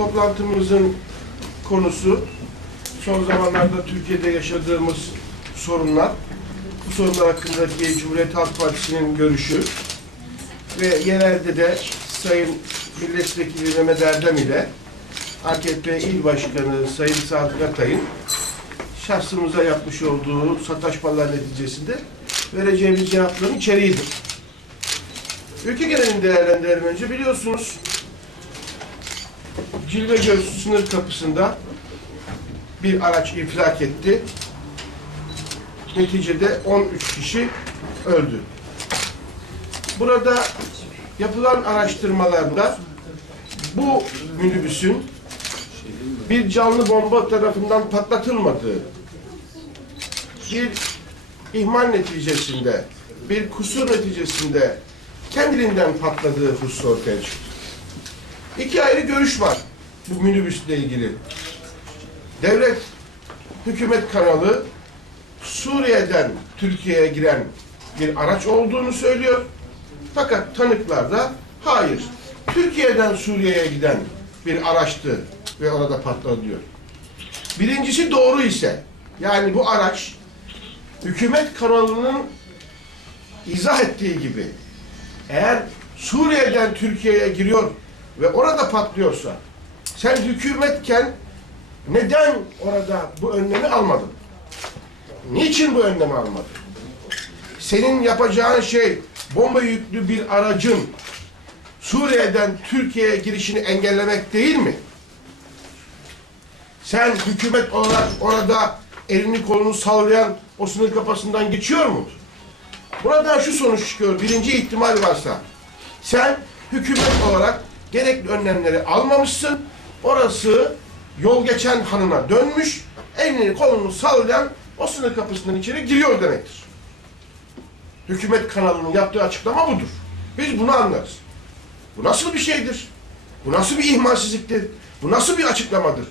Toplantımızın konusu son zamanlarda Türkiye'de yaşadığımız sorunlar. Bu sorunlar hakkındaki Cumhuriyet Halk Partisi'nin görüşü ve yerelde de Sayın Milletvekili Mehmet Erdem ile AKP İl Başkanı Sayın Sadık Atay'ın şahsımıza yapmış olduğu sataşmalar neticesinde vereceğimiz cevapların içeriğidir. Ülke genelini değerlendirelim. Biliyorsunuz Cilvegöz sınır kapısında bir araç infilak etti. Neticede 13 kişi öldü. Burada yapılan araştırmalarda bu minibüsün bir canlı bomba tarafından patlatılmadığı, bir ihmal neticesinde, bir kusur neticesinde kendiliğinden patladığı hususu ortaya çıktı. İki ayrı görüş var bu minibüsle ilgili. Devlet hükümet kanalı Suriye'den Türkiye'ye giren bir araç olduğunu söylüyor. Fakat tanıklar da hayır, Türkiye'den Suriye'ye giden bir araçtı ve orada patladı diyor. Birincisi doğru ise, yani bu araç hükümet kanalının izah ettiği gibi eğer Suriye'den Türkiye'ye giriyor ve orada patlıyorsa sen hükümetken neden orada bu önlemi almadın? Niçin bu önlemi almadın? Senin yapacağın şey bomba yüklü bir aracın Suriye'den Türkiye'ye girişini engellemek değil mi? Sen hükümet olarak orada elini kolunu sallayan o sınır kapısından geçiyor mu? Buradan şu sonuç çıkıyor. Birinci ihtimal varsa sen hükümet olarak gerekli önlemleri almamışsın. Orası yol geçen hanına dönmüş. Elini kolunu sallayan o sınır kapısından içeri giriyor demektir. Hükümet kanalının yaptığı açıklama budur. Biz bunu anlarız. Bu nasıl bir şeydir? Bu nasıl bir ihmalsizliktir? Bu nasıl bir açıklamadır?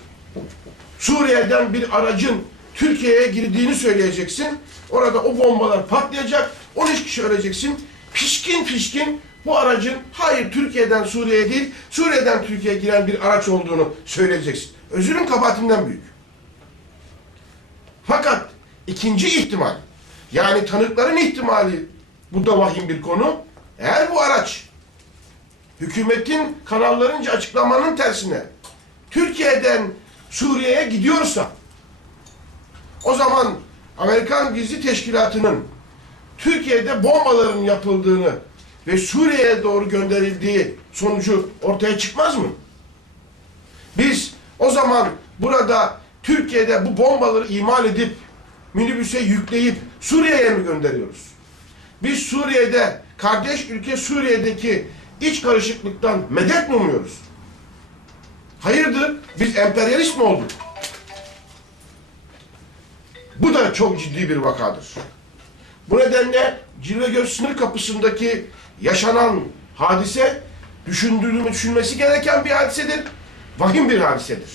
Suriye'den bir aracın Türkiye'ye girdiğini söyleyeceksin. Orada o bombalar patlayacak. 13 kişi öleceksin. Pişkin pişkin bu aracın hayır Türkiye'den Suriye'ye değil, Suriye'den Türkiye'ye giren bir araç olduğunu söyleyeceksin. Özürün kabahatinden büyük. Fakat ikinci ihtimal, yani tanıkların ihtimali bu da vahim bir konu. Eğer bu araç hükümetin kanallarınca açıklamanın tersine Türkiye'den Suriye'ye gidiyorsa o zaman Amerikan Gizli Teşkilatı'nın Türkiye'de bombaların yapıldığını ve Suriye'ye doğru gönderildiği sonucu ortaya çıkmaz mı? Biz o zaman burada Türkiye'de bu bombaları imal edip minibüse yükleyip Suriye'ye mi gönderiyoruz? Biz Suriye'de, kardeş ülke Suriye'deki iç karışıklıktan medet mi umuyoruz? Hayırdır? Biz emperyalist mi olduk? Bu da çok ciddi bir vakadır. Bu nedenle Cilvegöz sınır kapısındaki yaşanan hadise düşündüğümü düşünmesi gereken bir hadisedir. Vahim bir hadisedir.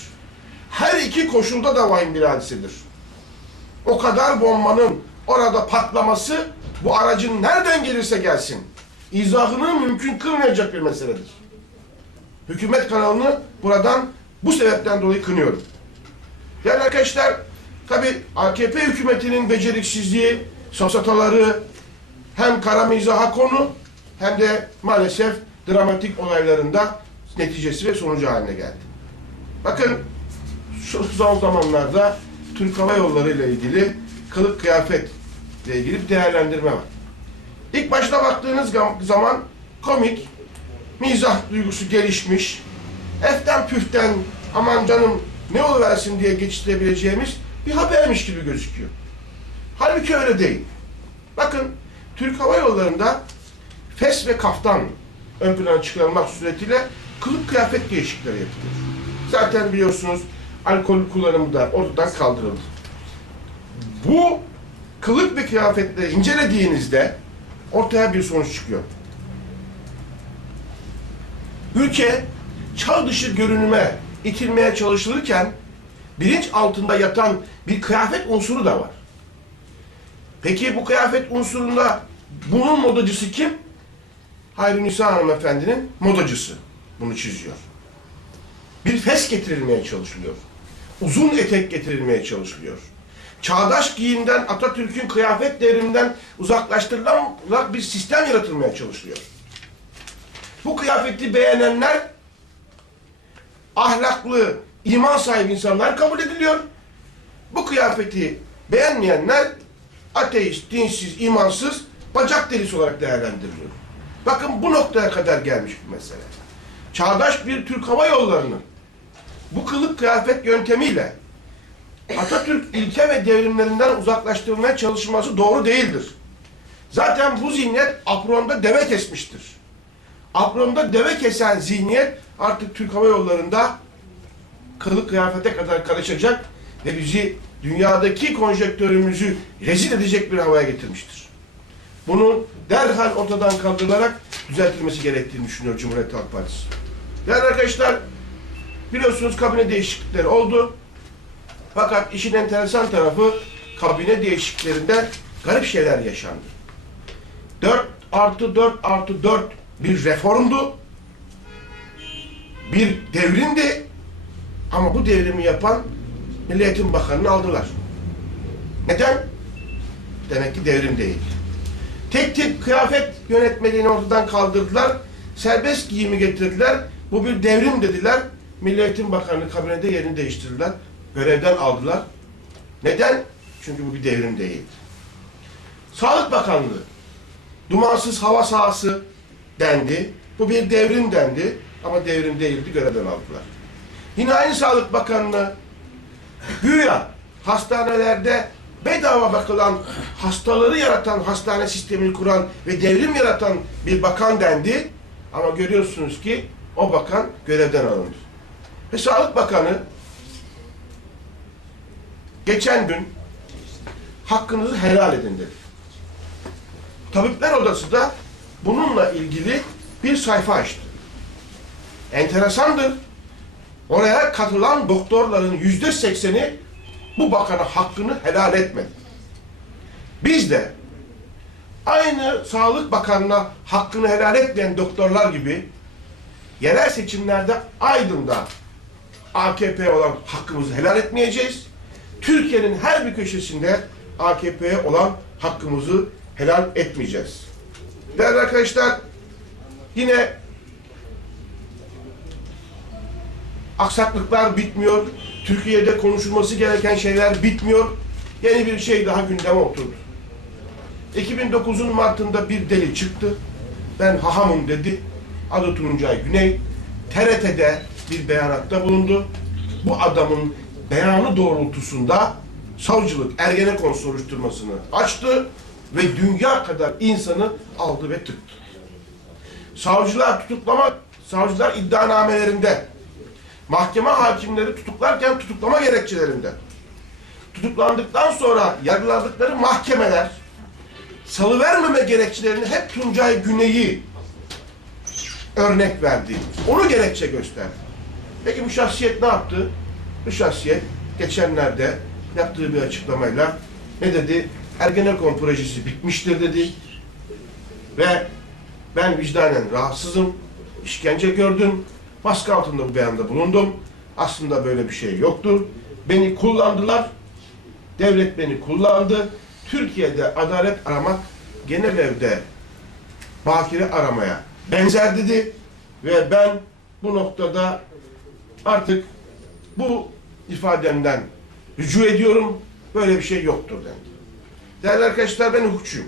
Her iki koşulda da vahim bir hadisedir. O kadar bombanın orada patlaması bu aracın nereden gelirse gelsin izahını mümkün kılmayacak bir meseledir. Hükümet kanalını buradan bu sebepten dolayı kınıyorum. Yani arkadaşlar tabi AKP hükümetinin beceriksizliği, safsataları hem kara mizaha konu hem de maalesef dramatik olaylarında neticesi ve sonucu haline geldi. Bakın şu son zamanlarda Türk Hava Yolları ile ilgili kılık kıyafet ile ilgili bir değerlendirme var. İlk başta baktığınız zaman komik, mizah duygusu gelişmiş, eften püften aman canım ne oluversin diye geçiştirebileceğimiz bir habermiş gibi gözüküyor. Halbuki öyle değil. Bakın Türk Hava Yolları'nda fes ve kaftan ön plana çıkarılmak suretiyle kılık kıyafet değişiklikleri yapılıyor. Zaten biliyorsunuz alkol kullanımı da ortadan kaldırıldı. Bu kılık ve kıyafetleri incelediğinizde ortaya bir sonuç çıkıyor. Ülke çağ dışı görünüme itilmeye çalışılırken bilinç altında yatan bir kıyafet unsuru da var. Peki bu kıyafet unsurunda bunun modacısı kim? Hayri Nisa hanımefendinin modacısı bunu çiziyor. bir fes getirilmeye çalışılıyor. Uzun etek getirilmeye çalışılıyor. Çağdaş giyimden, Atatürk'ün kıyafet devriminden uzaklaştırılan bir sistem yaratılmaya çalışılıyor. Bu kıyafeti beğenenler ahlaklı, iman sahibi insanlar kabul ediliyor. Bu kıyafeti beğenmeyenler ateist, dinsiz, imansız, bacak delisi olarak değerlendiriliyor. Bakın bu noktaya kadar gelmiş bir mesele. Çağdaş bir Türk Hava Yolları'nın bu kılık kıyafet yöntemiyle Atatürk ilke ve devrimlerinden uzaklaştırılmaya çalışılması doğru değildir. Zaten bu zihniyet apronda deve kesmiştir. Apronda deve kesen zihniyet artık Türk Hava Yolları'nda kılık kıyafete kadar karışacak ve bizi dünyadaki konjektörümüzü rezil edecek bir havaya getirmiştir. Bunun derhal ortadan kaldırılarak düzeltilmesi gerektiğini düşünüyor Cumhuriyet Halk Partisi. Değerli arkadaşlar, biliyorsunuz kabine değişiklikleri oldu. Fakat işin enteresan tarafı kabine değişikliklerinde garip şeyler yaşandı. 4 artı 4 artı 4 bir reformdu. Bir devrimdi. Ama bu devrimi yapan Milli Eğitim Bakanı'nı aldılar. Neden? Demek ki devrim değil. Tek tip kıyafet yönetmeliğini ortadan kaldırdılar. Serbest giyimi getirdiler. Bu bir devrim dediler. Milli Eğitim Bakanı kabinede yerini değiştirdiler. Görevden aldılar. Neden? Çünkü bu bir devrim değil. Sağlık Bakanlığı dumansız hava sahası dendi. Bu bir devrim dendi. Ama devrim değildi. Görevden aldılar. Yine aynı Sağlık Bakanlığı güya hastanelerde bedava bakılan, hastaları yaratan, hastane sistemini kuran ve devrim yaratan bir bakan dendi. Ama görüyorsunuz ki o bakan görevden alındı. Ve Sağlık Bakanı geçen gün hakkınızı helal edin dedi. Tabipler Odası da bununla ilgili bir sayfa açtı. Enteresandır. Oraya katılan doktorların yüzde sekseni bu bakana hakkını helal etmedi. Biz de aynı Sağlık Bakanı'na hakkını helal etmeyen doktorlar gibi yerel seçimlerde Aydın'da AKP olan hakkımızı helal etmeyeceğiz. Türkiye'nin her bir köşesinde AKP'ye olan hakkımızı helal etmeyeceğiz. Değerli arkadaşlar, yine aksaklıklar bitmiyor. Türkiye'de konuşulması gereken şeyler bitmiyor. Yeni bir şey daha gündeme oturdu. 2009'un Mart'ında bir deli çıktı. Ben hahamım dedi. Adı Tuncay Güney. TRT'de bir beyanatta bulundu. Bu adamın beyanı doğrultusunda savcılık Ergenekon soruşturmasını açtı ve dünya kadar insanı aldı ve tıktı. Savcılar tutuklama, savcılar iddianamelerinde mahkeme hakimleri tutuklarken tutuklama gerekçelerinde tutuklandıktan sonra yargılandıkları mahkemeler salıvermeme gerekçelerini hep Tuncay Güney'i örnek verdi. Onu gerekçe gösterdi. Peki bu şahsiyet ne yaptı? Bu şahsiyet geçenlerde yaptığı bir açıklamayla ne dedi? Ergenekon projesi bitmiştir dedi. Ve ben vicdanen rahatsızım. işkence gördüm. Baskı altında bu beyanda bulundum. Aslında böyle bir şey yoktur. Beni kullandılar. Devlet beni kullandı. Türkiye'de adalet aramak genel evde bakire aramaya benzer dedi. Ve ben bu noktada artık bu ifademden rücu ediyorum. Böyle bir şey yoktur dendi. Değerli arkadaşlar ben hukukçuyum.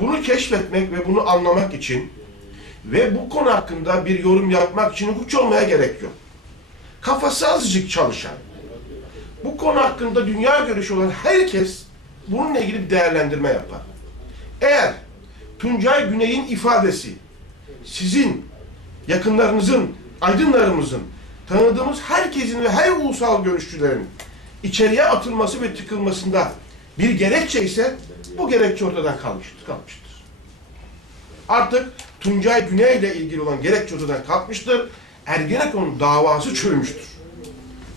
Bunu keşfetmek ve bunu anlamak için ve bu konu hakkında bir yorum yapmak için hukukçu olmaya gerek yok. Kafası azıcık çalışan, bu konu hakkında dünya görüşü olan herkes bununla ilgili bir değerlendirme yapar. Eğer Tuncay Güney'in ifadesi sizin, yakınlarınızın, aydınlarımızın, tanıdığımız herkesin ve her ulusal görüşçülerin içeriye atılması ve tıkılmasında bir gerekçe ise bu gerekçe ortadan kalmıştır. kalmıştır. Artık Tuncay Güney ile ilgili olan gerekçe ortadan kalkmıştır. Ergenekon davası çürümüştür.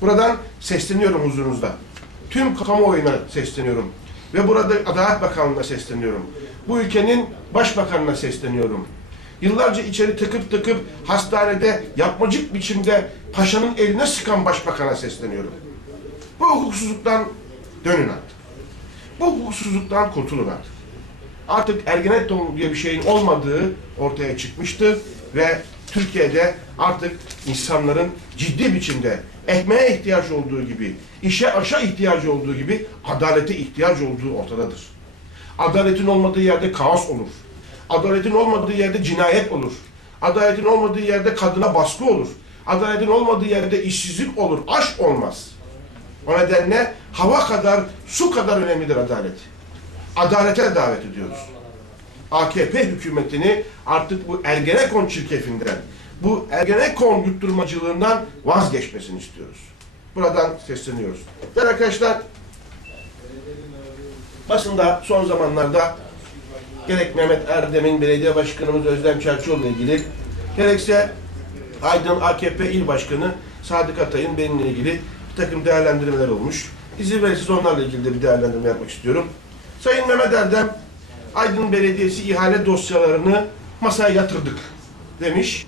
Buradan sesleniyorum huzurunuzda. Tüm kamuoyuna sesleniyorum. Ve burada Adalet Bakanlığı'na sesleniyorum. Bu ülkenin başbakanına sesleniyorum. yıllarca içeri tıkıp tıkıp hastanede yapmacık biçimde paşanın eline sıkan başbakana sesleniyorum. Bu hukuksuzluktan dönün artık. Bu hukuksuzluktan kurtulun artık. Artık Ergenekon diye bir şeyin olmadığı ortaya çıkmıştı ve Türkiye'de artık insanların ciddi biçimde ekmeğe ihtiyaç olduğu gibi, işe aşa ihtiyacı olduğu gibi adalete ihtiyaç olduğu ortadadır. Adaletin olmadığı yerde kaos olur. Adaletin olmadığı yerde cinayet olur. Adaletin olmadığı yerde kadına baskı olur. Adaletin olmadığı yerde işsizlik olur, aşk olmaz. O nedenle hava kadar, su kadar önemlidir adalet. Adalete davet ediyoruz. AKP hükümetini artık bu Ergenekon çirkefinden, bu Ergenekon yutturmacılığından vazgeçmesini istiyoruz. Buradan sesleniyoruz. Ve arkadaşlar, basında son zamanlarda gerek Mehmet Erdem'in belediye başkanımız Özlem Çerçioğlu'na ilgili, gerekse Aydın AKP il başkanı Sadık Atay'ın benimle ilgili bir takım değerlendirmeler olmuş. İzin verirseniz onlarla ilgili de bir değerlendirme yapmak istiyorum. Sayın Mehmet Erdem, Aydın Belediyesi ihale dosyalarını masaya yatırdık demiş.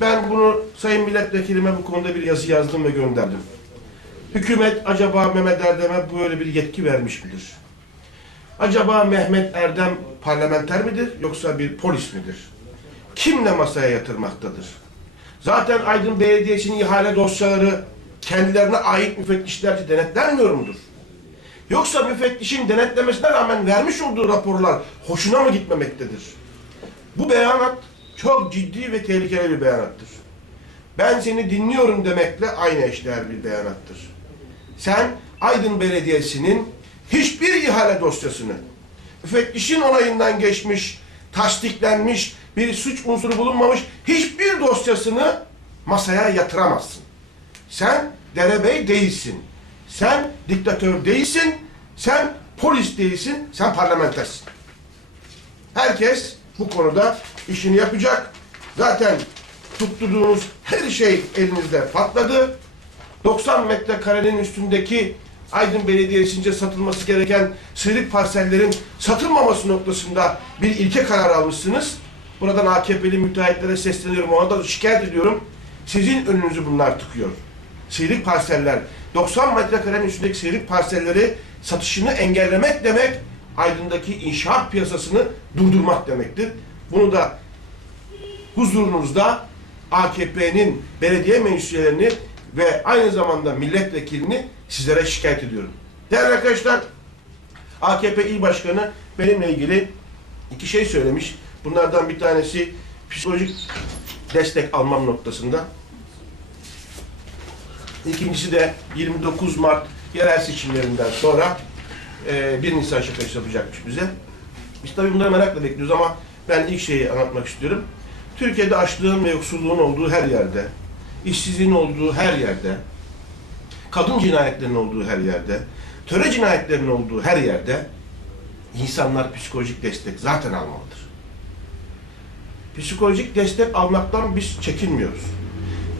Ben bunu Sayın Milletvekilime bu konuda bir yazı yazdım ve gönderdim. Hükümet acaba Mehmet Erdem'e böyle bir yetki vermiş midir? Acaba Mehmet Erdem parlamenter midir yoksa bir polis midir? Kimle masaya yatırmaktadır? Zaten Aydın Belediyesi'nin ihale dosyaları kendilerine ait müfettişlerce denetlenmiyor mudur? Yoksa müfettişin denetlemesine rağmen vermiş olduğu raporlar hoşuna mı gitmemektedir? Bu beyanat çok ciddi ve tehlikeli bir beyanattır. Ben seni dinliyorum demekle aynı eşdeğer bir beyanattır. Sen Aydın Belediyesi'nin hiçbir ihale dosyasını müfettişin onayından geçmiş, tasdiklenmiş, bir suç unsuru bulunmamış hiçbir dosyasını masaya yatıramazsın. Sen derebey değilsin. Sen diktatör değilsin. Sen polis değilsin. Sen parlamentersin. Herkes bu konuda işini yapacak. Zaten tutturduğunuz her şey elinizde patladı. 90 metrekarenin üstündeki Aydın Belediyesi'nce satılması gereken sıyrık parsellerin satılmaması noktasında bir ilke karar almışsınız. Buradan AKP'li müteahhitlere sesleniyorum. Ona da şikayet ediyorum. Sizin önünüzü bunlar tıkıyor. Sıyrık parseller, 90 metrekarenin üstündeki sıyrık parselleri satışını engellemek demek, Aydın'daki inşaat piyasasını durdurmak demektir. Bunu da huzurunuzda AKP'nin belediye meclis ve aynı zamanda milletvekilini sizlere şikayet ediyorum. Değerli arkadaşlar, AKP il başkanı benimle ilgili iki şey söylemiş. Bunlardan bir tanesi psikolojik destek almam noktasında. İkincisi de 29 Mart yerel seçimlerinden sonra e, 1 Nisan şakası yapacakmış bize. Biz tabii bunları merakla bekliyoruz ama ben ilk şeyi anlatmak istiyorum. Türkiye'de açlığın ve yoksulluğun olduğu her yerde, işsizliğin olduğu her yerde, kadın cinayetlerinin olduğu her yerde, töre cinayetlerinin olduğu her yerde insanlar psikolojik destek zaten almalıdır. Psikolojik destek almaktan biz çekinmiyoruz.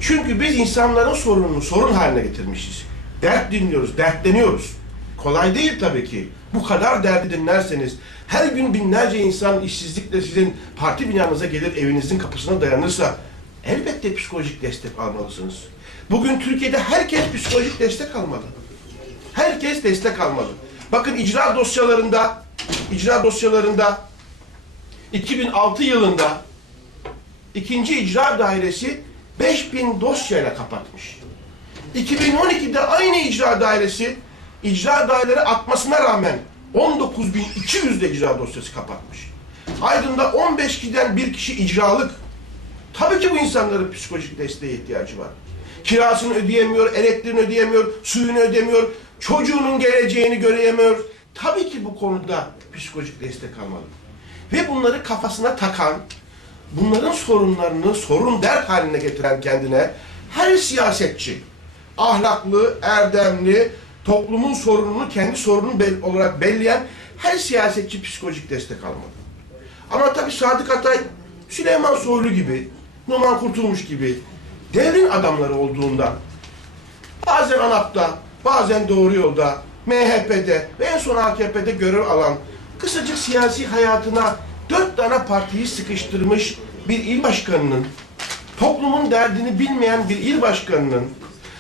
Çünkü biz insanların sorununu sorun haline getirmişiz. Dert dinliyoruz, dertleniyoruz. Kolay değil tabii ki. Bu kadar derdi dinlerseniz, her gün binlerce insan işsizlikle sizin parti binanıza gelir, evinizin kapısına dayanırsa elbette psikolojik destek almalısınız. Bugün Türkiye'de herkes psikolojik destek almalı. Herkes destek almalı. Bakın icra dosyalarında, icra dosyalarında 2006 yılında ikinci icra dairesi 5000 dosyayla kapatmış. 2012'de aynı icra dairesi icra daireleri atmasına rağmen 19.200 de icra dosyası kapatmış. Aydın'da 15 giden bir kişi icralık. Tabii ki bu insanların psikolojik desteğe ihtiyacı var. Kirasını ödeyemiyor, elektriğini ödeyemiyor, suyunu ödemiyor, çocuğunun geleceğini göremiyor. Tabii ki bu konuda psikolojik destek almalı. Ve bunları kafasına takan, bunların sorunlarını sorun dert haline getiren kendine her siyasetçi, ahlaklı, erdemli, toplumun sorununu kendi sorunu bel- olarak belleyen her siyasetçi psikolojik destek almalı. Ama tabii Sadık Atay, Süleyman Soylu gibi, Numan Kurtulmuş gibi devrin adamları olduğunda bazen ANAP'ta, bazen Doğru Yolda, MHP'de ve en son AKP'de görev alan kısacık siyasi hayatına dört tane partiyi sıkıştırmış bir il başkanının, toplumun derdini bilmeyen bir il başkanının,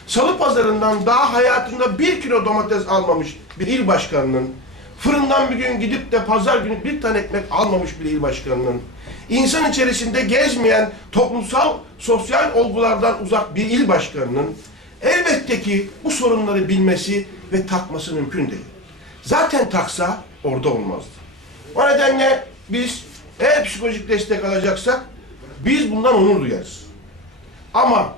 salı pazarından daha hayatında bir kilo domates almamış bir il başkanının, fırından bir gün gidip de pazar günü bir tane ekmek almamış bir il başkanının, insan içerisinde gezmeyen toplumsal, sosyal olgulardan uzak bir il başkanının elbette ki bu sorunları bilmesi ve takması mümkün değil. Zaten taksa orada olmazdı. O nedenle biz eğer psikolojik destek alacaksak biz bundan onur duyarız. Ama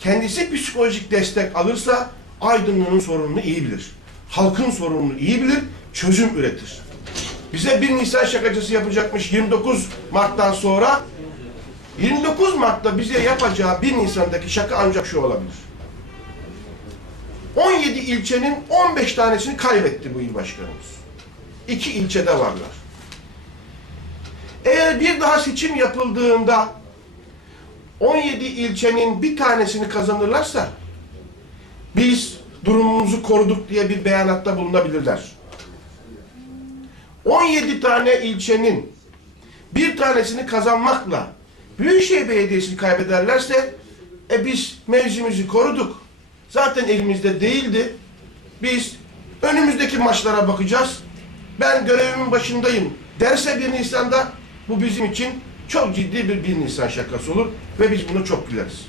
kendisi psikolojik destek alırsa aydınlığın sorununu iyi bilir. Halkın sorununu iyi bilir, çözüm üretir. Bize 1 Nisan şakacısı yapacakmış 29 Mart'tan sonra 29 Mart'ta bize yapacağı 1 Nisan'daki şaka ancak şu olabilir. 17 ilçenin 15 tanesini kaybetti bu il başkanımız. İki ilçede varlar. Eğer bir daha seçim yapıldığında 17 ilçenin bir tanesini kazanırlarsa biz durumumuzu koruduk diye bir beyanatta bulunabilirler. 17 tane ilçenin bir tanesini kazanmakla Büyükşehir Belediyesi'ni kaybederlerse e biz mevzimizi koruduk. Zaten elimizde değildi. Biz önümüzdeki maçlara bakacağız. Ben görevimin başındayım derse 1 Nisan'da bu bizim için çok ciddi bir 1 Nisan şakası olur ve biz bunu çok güleriz.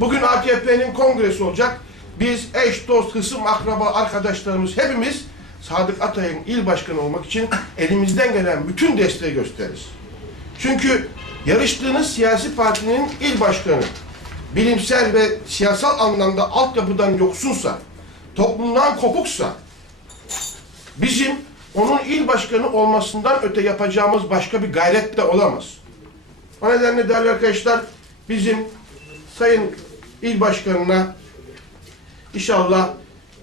Bugün AKP'nin kongresi olacak. Biz eş, dost, hısım, akraba, arkadaşlarımız hepimiz Sadık Atay'ın il başkanı olmak için elimizden gelen bütün desteği gösteririz. Çünkü yarıştığınız siyasi partinin il başkanı bilimsel ve siyasal anlamda altyapıdan yoksunsa, toplumdan kopuksa, bizim onun il başkanı olmasından öte yapacağımız başka bir gayret de olamaz. O nedenle değerli arkadaşlar, bizim Sayın İl Başkanı'na inşallah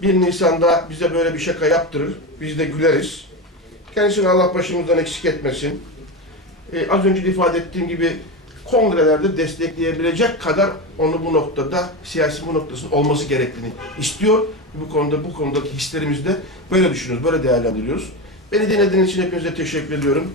1 Nisan'da bize böyle bir şaka yaptırır. Biz de güleriz. Kendisini Allah başımızdan eksik etmesin. Ee, az önce de ifade ettiğim gibi kongrelerde destekleyebilecek kadar onu bu noktada siyasi bu noktasının olması gerektiğini istiyor. Bu konuda bu konudaki hislerimizi de böyle düşünüyoruz, böyle değerlendiriyoruz. Beni dinlediğiniz için hepinize teşekkür ediyorum.